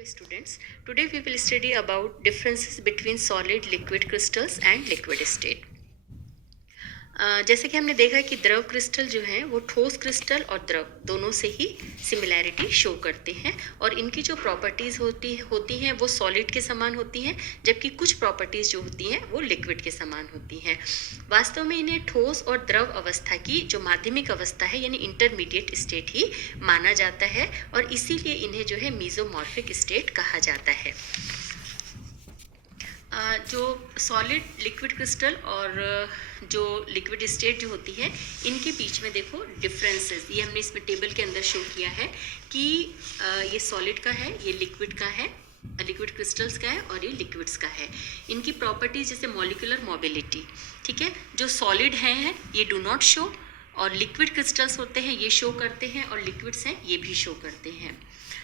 Hello students, today we will study about differences between solid liquid crystals and liquid state. जैसे कि हमने देखा कि द्रव क्रिस्टल जो हैं वो ठोस क्रिस्टल और द्रव दोनों से ही सिमिलैरिटी शो करते हैं और इनकी जो प्रॉपर्टीज़ होती हैं वो सॉलिड के समान होती हैं, जबकि कुछ प्रॉपर्टीज़ जो होती हैं वो लिक्विड के समान होती हैं। वास्तव में इन्हें ठोस और द्रव अवस्था की जो माध्यमिक अवस्था है यानी इंटरमीडिएट स्टेट ही माना जाता है और इसीलिए इन्हें जो है मीजोमॉर्फिक स्टेट कहा जाता है। जो सॉलिड लिक्विड क्रिस्टल और जो लिक्विड स्टेट जो होती है इनके बीच में देखो डिफरेंसेस, ये हमने इसमें टेबल के अंदर शो किया है कि ये सॉलिड का है, ये लिक्विड का है, लिक्विड क्रिस्टल्स का है और ये लिक्विड्स का है। इनकी प्रॉपर्टीज जैसे मॉलिक्यूलर मोबिलिटी, ठीक है, जो सॉलिड हैं ये डू नॉट शो और लिक्विड क्रिस्टल्स होते हैं ये शो करते हैं और लिक्विड्स हैं ये भी शो करते हैं।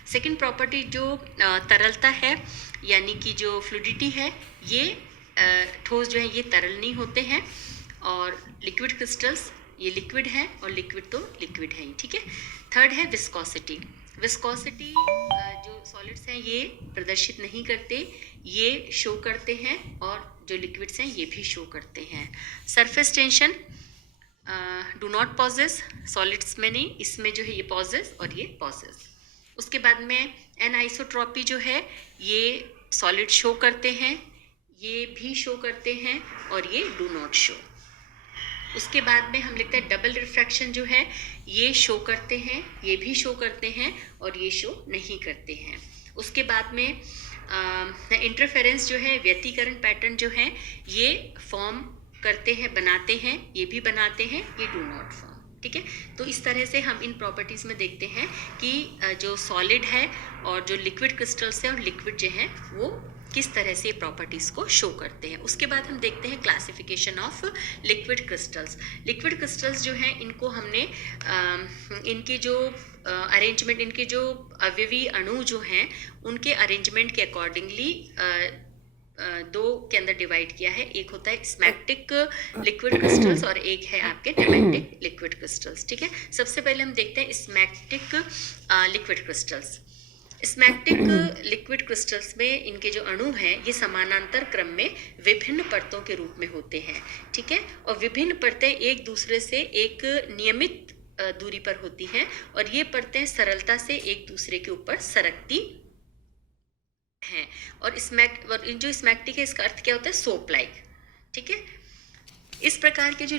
सेकेंड प्रॉपर्टी जो तरलता है यानी कि जो फ्लूइडिटी है, ये ठोस जो है ये तरल नहीं होते हैं और लिक्विड क्रिस्टल्स ये लिक्विड है और लिक्विड तो लिक्विड है ही, ठीक है। थर्ड है विस्कोसिटी। विस्कोसिटी जो सॉलिड्स हैं ये प्रदर्शित नहीं करते, ये शो करते हैं और जो लिक्विड्स हैं ये भी शो करते हैं। Surface tension do not possess, solids में नहीं, इसमें जो है ये पॉजेस और ये पॉजेस। उसके बाद में एनआइसोट्रॉपी जो है ये सॉलिड शो करते हैं, ये भी शो करते हैं और ये डू नॉट शो। उसके बाद में हम लिखते हैं डबल रिफ्रैक्शन जो है ये शो करते हैं, ये भी शो करते हैं और ये शो नहीं करते हैं। उसके बाद में इंटरफेरेंस जो है, व्यतिकरण पैटर्न जो है ये फॉर्म करते हैं, बनाते हैं, ये भी बनाते हैं, ये डू नॉट फॉर्म, ठीक है। तो इस तरह से हम इन प्रॉपर्टीज़ में देखते हैं कि जो सॉलिड है और जो लिक्विड क्रिस्टल्स है और लिक्विड जो है वो किस तरह से प्रॉपर्टीज़ को शो करते हैं। उसके बाद हम देखते हैं classification of liquid crystals. Liquid crystals जो हैं इनको हमने इनकी जो अरेंजमेंट, इनके जो अवयवी अणु जो हैं उनके अरेंजमेंट के अकॉर्डिंगली दो के अंदर डिवाइड किया है। एक होता है स्मैक्टिक लिक्विड क्रिस्टल्स और एक है आपके नेमेटिक लिक्विड क्रिस्टल्स, ठीक है। सबसे पहले हम देखते हैं smectic liquid crystals. स्मैक्टिक liquid crystals में इनके जो अणु हैं ये समानांतर क्रम में विभिन्न परतों के रूप में होते हैं, ठीक है, और विभिन्न परतें एक दूसरे से एक नियमित दूरी पर होती हैं और ये परतें सरलता से एक दूसरे के ऊपर सरकती हैं। और इन जो स्मैक्टिक है इसका अर्थ क्या होता है? सोप लाइक, ठीक है। इस प्रकार के जो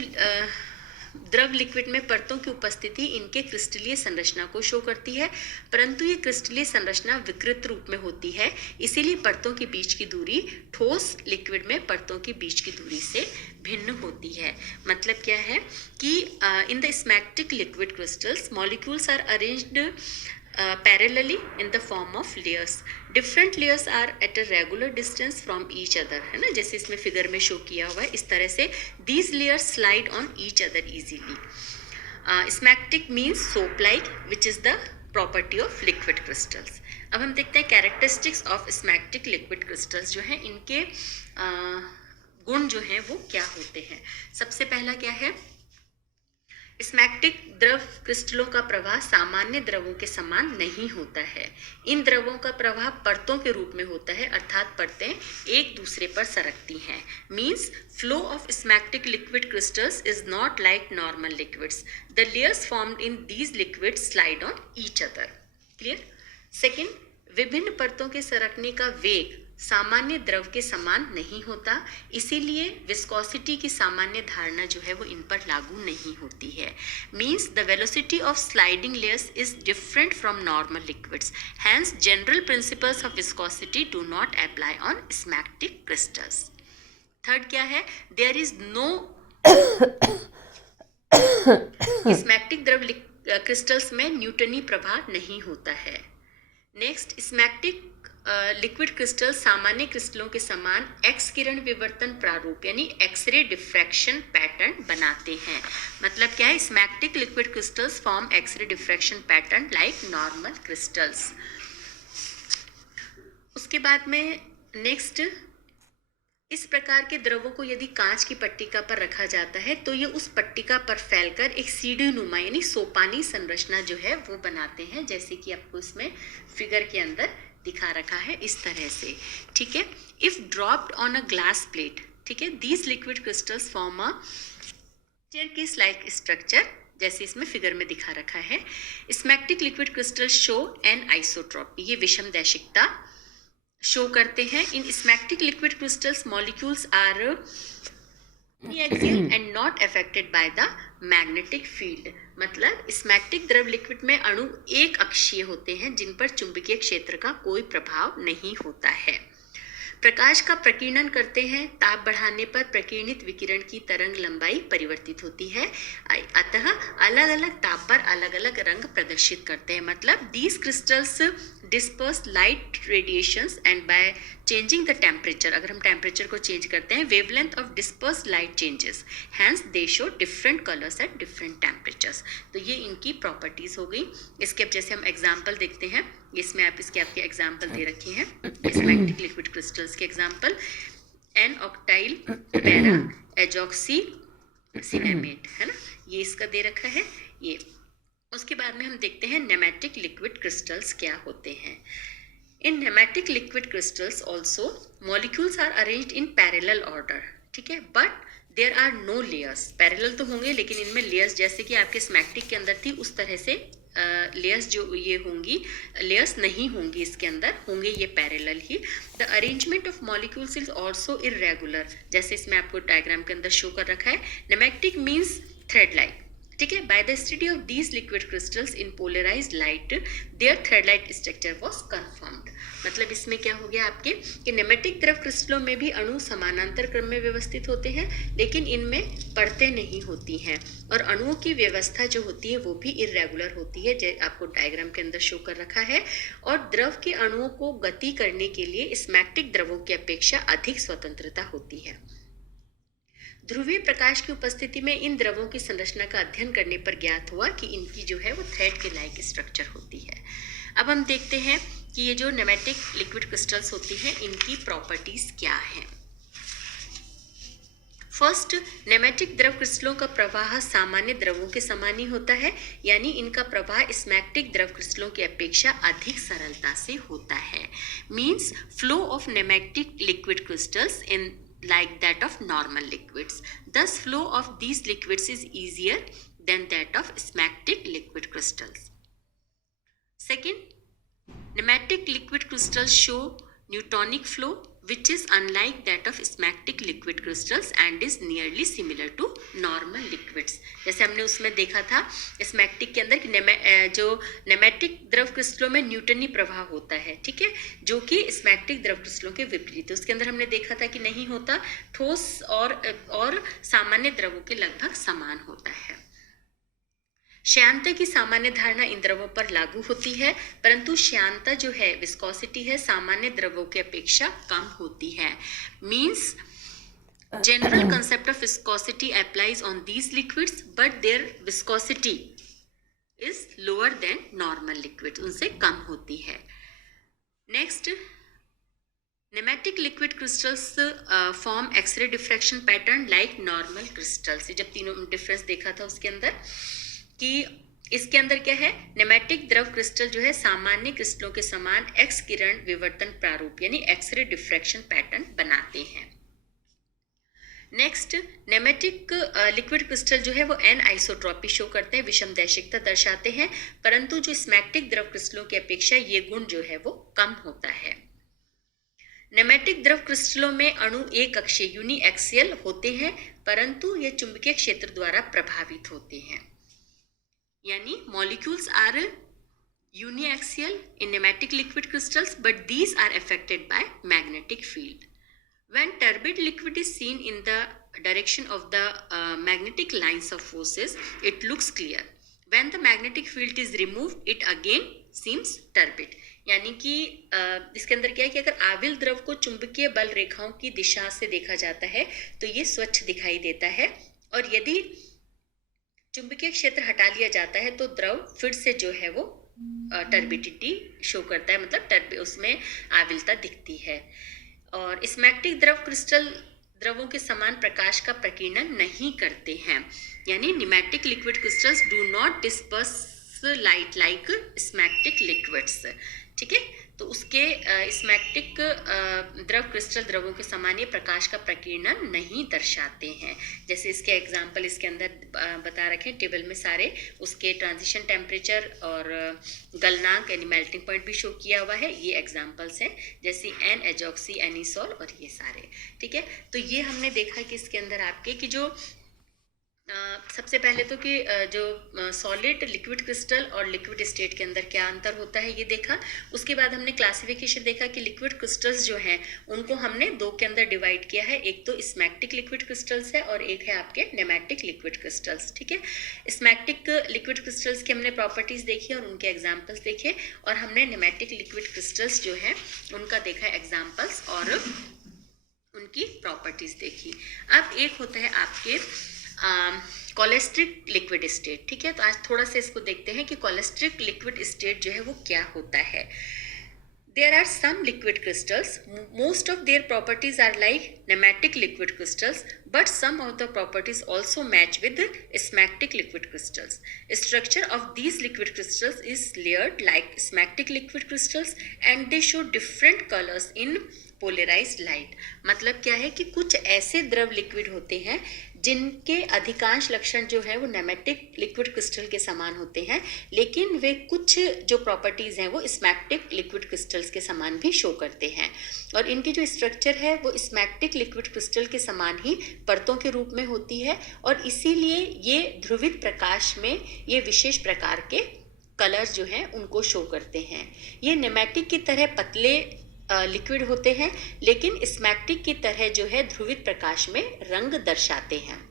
द्रव लिक्विड में परतों की उपस्थिति इनके क्रिस्टलीय संरचना को शो करती है, परंतु ये क्रिस्टलीय संरचना विकृत रूप में होती है, इसीलिए परतों के बीच की दूरी ठोस लिक्विड में परतों के बीच की दूरी से भिन्न होती है। मतलब क्या है कि in the smectic liquid crystals molecules are arranged parallelly in the form of layers. Different layers are at a regular distance from each other, है ना, जैसे इसमें फिगर में शो किया हुआ है इस तरह से। These layers slide on each other easily. Smectic means soap like, which is the property of liquid crystals. अब हम देखते हैं characteristics of smectic liquid crystals जो हैं इनके गुण जो हैं वो क्या होते हैं। सबसे पहला क्या है? स्मैक्टिक द्रव क्रिस्टलों का प्रवाह सामान्य द्रवों के समान नहीं होता है। इन द्रवों का प्रवाह परतों के रूप में होता है, अर्थात परतें एक दूसरे पर सरकती हैं। Means flow of smectic liquid crystals is not like normal liquids. The layers formed in these liquids slide on each other. Clear? Second, विभिन्न परतों के सरकने का वेग सामान्य द्रव के समान नहीं होता, इसीलिए विस्कोसिटी की सामान्य धारणा जो है वो इन पर लागू नहीं होती है। Means the velocity of sliding layers is different from normal liquids, hence general principles of viscosity do not apply on smectic crystals. Third क्या है? देयर इज नो स्मैक्टिक द्रव क्रिस्टल्स में न्यूटनी प्रभाव नहीं होता है। नेक्स्ट, स्मैक्टिक लिक्विड क्रिस्टल सामान्य क्रिस्टलों के समान एक्स किरण विवर्तन प्रारूप यानी एक्सरे डिफ्रैक्शन पैटर्न बनाते हैं। मतलब क्या है? Smectic liquid crystals form X-ray diffraction pattern like normal crystals. उसके बाद में नेक्स्ट इस प्रकार के द्रवों को यदि कांच की पट्टिका पर रखा जाता है तो ये उस पट्टिका पर फैलकर एक सीढ़ी नुमा यानी सोपानी संरचना जो है वो बनाते हैं, जैसे कि आपको इसमें फिगर के अंदर दिखा रखा है इस तरह से। ठीक है, if dropped on a glass plate, ठीक है, these liquid crystals form a staircase like structure, जैसे इसमें फिगर में दिखा रखा है। Smectic liquid crystal show an anisotropy, ये विषमदैशिकता शो करते हैं। In smectic liquid crystals molecules are uniaxial and not affected by the magnetic field, मतलब स्मैक्टिक द्रव लिक्विड में अणु एक अक्षीय होते हैं जिन पर चुंबकीय क्षेत्र का कोई प्रभाव नहीं होता है। प्रकाश का प्रकीर्णन करते हैं, ताप बढ़ाने पर प्रकीर्णित विकिरण की तरंग लंबाई परिवर्तित होती है, अतः अलग अलग ताप पर अलग अलग रंग प्रदर्शित करते हैं। मतलब these crystals disperse light radiations and by changing the temperature, अगर हम टेम्परेचर को चेंज करते हैं, wavelength of disperse light changes, hence they show different colours at different temperatures. तो ये इनकी प्रॉपर्टीज हो गई। इसके अब जैसे हम एग्जाम्पल देखते हैं, इसमें आप इसके आपके एग्जाम्पल दे रखे हैं, स्मैक्टिक लिक्विड क्रिस्टल्स के example, n octyl para azoxy cinnamate, है ना, ये इसका दे रखा है ये। उसके बाद में हम देखते हैं नेमेटिक लिक्विड क्रिस्टल्स क्या होते हैं। In nematic liquid crystals also molecules are arranged in parallel order, ठीक है, but there are no layers. Parallel तो होंगे लेकिन इनमें लेयर्स, जैसे कि आपके स्मैक्टिक के अंदर थी उस तरह से लेयर्स जो ये होंगी, लेयर्स नहीं होंगी इसके अंदर, होंगे ये parallel he. The arrangement of molecules is also irregular, जैसे इसमें आपको डायग्राम के अंदर शो कर रखा है। नेमेटिक मीन्स थ्रेड लाइक, ठीक है। By the study of these liquid crystals in polarised light their thread light structure was confirmed. मतलब इसमें क्या हो गया आपके कि नेमेटिक द्रव क्रिस्टलों में भी अणु समानांतर क्रम में व्यवस्थित होते हैं, लेकिन इनमें परतें नहीं होती हैं, और अणुओं की व्यवस्था जो होती है वो भी इरेगुलर होती है, जो आपको डायग्राम के अंदर शो कर रखा है। और द्रव के अणुओं को गति करने के लिए स्मैक्टिक द्रवों की अपेक्षा अधिक स्वतंत्रता होती है। ध्रुवीय प्रकाश की उपस्थिति में इन द्रवों की संरचना का अध्ययन करने पर ज्ञात हुआ कि इनकी जो है वो थ्रेड के लाइक स्ट्रक्चर होती है। अब हम देखते हैं कि ये जो नेमेटिक लिक्विड क्रिस्टल्स होती हैं इनकी प्रॉपर्टीज क्या हैं। फर्स्ट, नेमेटिक द्रव क्रिस्टलों का प्रवाह सामान्य द्रवों के समान ही होता है, यानी इनका प्रवाह स्मैक्टिक द्रव क्रिस्टलों की अपेक्षा अधिक सरलता से होता है। Means flow of nematic liquid crystals in like that of normal liquids. Thus, flow of these liquids is easier than that of smactic liquid crystals. Second, nematic liquid crystals show Newtonic flow, which is unlike that of smactic liquid crystals and is nearly similar to normal liquids. जैसे हमने उसमें देखा था स्मैक्टिक के अंदर कि जो नेमेटिक द्रव क्रिस्टलों में न्यूटनी प्रवाह होता है, ठीक है, जो कि स्मैक्टिक द्रव क्रिस्टलों के विपरीत है। उसके अंदर हमने देखा था कि नहीं होता, ठोस और सामान्य द्रवों के लगभग समान होता है। श्यानता की सामान्य धारणा इन द्रवों पर लागू होती है, परंतु श्यानता जो है, विस्कोसिटी है, सामान्य द्रवों की अपेक्षा कम होती है। Means general concept of viscosity applies on these liquids, but their viscosity is lower than normal liquid, उनसे कम होती है। Next, nematic liquid crystals form X-ray diffraction pattern like normal crystals. जब तीनों डिफरेंस देखा था उसके अंदर कि इसके अंदर क्या है, नेमेटिक द्रव क्रिस्टल जो है सामान्य क्रिस्टलों के समान एक्स किरण विवर्तन प्रारूप यानी एक्सरे डिफ्रैक्शन पैटर्न बनाते हैं। नेक्स्ट, नेमेटिक लिक्विड क्रिस्टल जो है वो एन आइसोट्रॉपी शो करते हैं, विषमदैशिकता दर्शाते हैं, परंतु जो स्मैक्टिक द्रव क्रिस्टलों की अपेक्षा ये गुण जो है वो कम होता है। नेमेटिक द्रव क्रिस्टलों में अणु एक अक्षीय यूनिएक्सियल होते हैं, परंतु ये चुंबकीय क्षेत्र द्वारा प्रभावित होते हैं, यानी molecules are uniaxial in nematic liquid crystals, but these are affected by magnetic field. When turbid liquid is seen in the direction of the magnetic lines of forces, it looks clear. When the magnetic field is removed, it again seems turbid. यानी कि इसके अंदर क्या है कि अगर आविल द्रव को चुंबकीय बल रेखाओं की दिशा से देखा जाता है तो ये स्वच्छ दिखाई देता है, और यदि चुंबकीय क्षेत्र हटा लिया जाता है तो द्रव फिर से जो है वो टर्बिडिटी शो करता है, मतलब उसमें आविलता दिखती है। और स्मैग्मेटिक द्रव क्रिस्टल द्रवों के समान प्रकाश का प्रकीर्णन नहीं करते हैं, यानी nematic liquid crystals do not disperse light like smectic liquids. ठीक है, तो उसके स्मैग्मेटिक द्रव क्रिस्टल द्रवों के समान ये प्रकाश का प्रकीर्णन नहीं दर्शाते हैं। जैसे इसके एग्जाम्पल इसके अंदर बता रखे हैं टेबल में सारे, उसके ट्रांजिशन टेम्परेचर और गलनांक यानी मेल्टिंग पॉइंट भी शो किया हुआ है। ये एग्जाम्पल्स हैं जैसे एन एजॉक्सी एनिसोल और ये सारे। ठीक है, तो ये हमने देखा कि इसके अंदर आपके कि जो सबसे पहले तो कि जो सॉलिड लिक्विड क्रिस्टल और लिक्विड स्टेट के अंदर क्या अंतर होता है ये देखा। उसके बाद हमने क्लासिफिकेशन देखा कि लिक्विड क्रिस्टल्स जो हैं उनको हमने दो के अंदर डिवाइड किया है, एक तो स्मैग्मेटिक लिक्विड क्रिस्टल्स है और एक है आपके न्यूमेटिक लिक्विड क्रिस्टल्स। ठीक है, स्मैग्मेटिक लिक्विड क्रिस्टल्स की हमने प्रॉपर्टीज देखी और उनके एग्जाम्पल्स देखे, और हमने न्यूमेटिक लिक्विड क्रिस्टल्स जो है उनका देखा एग्जाम्पल्स और उनकी प्रॉपर्टीज देखी। अब एक होता है आपके कोलेस्ट्रिक लिक्विड स्टेट। ठीक है, तो आज थोड़ा सा इसको देखते हैं कि कोलेस्ट्रिक लिक्विड स्टेट जो है वो क्या होता है। There are some liquid crystals. Most of their properties are like nematic liquid crystals, but some of the properties also match with smectic liquid crystals. Structure of these liquid crystals is layered like smectic liquid crystals, and they show different colors in polarised light. मतलब क्या है कि कुछ ऐसे द्रव liquid होते हैं जिनके अधिकांश लक्षण जो है वो नेमेटिक लिक्विड क्रिस्टल के समान होते हैं, लेकिन वे कुछ जो प्रॉपर्टीज हैं वो स्मैग्मेटिक लिक्विड क्रिस्टल्स के समान भी शो करते हैं, और इनकी जो स्ट्रक्चर है वो स्मैग्मेटिक लिक्विड क्रिस्टल के समान ही परतों के रूप में होती है, और इसीलिए ये ध्रुवित प्रकाश में ये विशेष प्रकार के कलर जो हैं उनको शो करते हैं। ये नेमेटिक की तरह पतले लिक्विड होते हैं, लेकिन स्मैग्मेटिक की तरह जो है ध्रुवित प्रकाश में रंग दर्शाते हैं।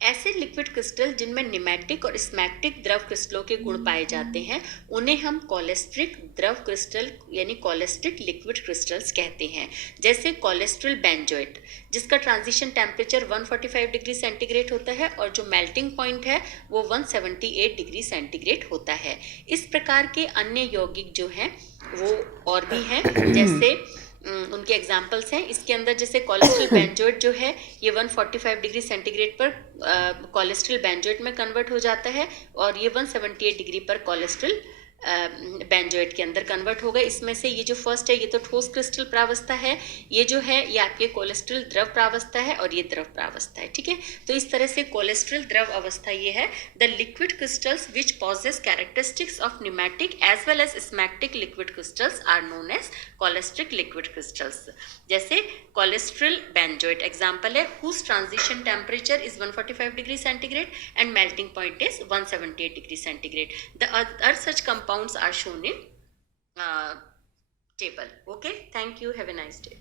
ऐसे लिक्विड क्रिस्टल जिनमें न्यूमेटिक और स्मैग्मेटिक द्रव क्रिस्टलों के गुण पाए जाते हैं उन्हें हम कोलेस्ट्रिक द्रव क्रिस्टल यानी कोलेस्ट्रिक लिक्विड क्रिस्टल्स कहते हैं। जैसे कोलेस्ट्रल बेंजोएट जिसका ट्रांजिशन टेम्परेचर 145 डिग्री सेंटीग्रेड होता है और जो मेल्टिंग पॉइंट है वो 178 डिग्री सेंटीग्रेड होता है। इस प्रकार के अन्य यौगिक जो हैं वो और भी हैं, जैसे उनके एग्जाम्पल्स हैं इसके अंदर। जैसे कोलेस्ट्रल बेंजोएट जो है ये 145 डिग्री सेंटीग्रेड पर कोलेस्ट्रल बेंजोएट में कन्वर्ट हो जाता है, और ये 178 डिग्री पर कोलेस्ट्रल बेंजोएट के अंदर कन्वर्ट होगा। इसमें से ये जो फर्स्ट है ये तो ठोस क्रिस्टल प्रावस्था है, ये जो है ये आपके कोलेस्ट्रल द्रव प्रावस्था है, और ये द्रव प्रावस्था है। ठीक है, तो इस तरह से कोलेस्ट्रल द्रव अवस्था ये है। The liquid crystals which possess characteristics of nematic as well as smectic liquid crystals are known as cholesteric liquid crystals. जैसे कोलेस्ट्रल बेंजोएट एग्जाम्पल है, whose transition temperature is 145 degree centigrade and melting point is 178 degree centigrade. The other such compounds are shown in table. Okay, thank you, have a nice day.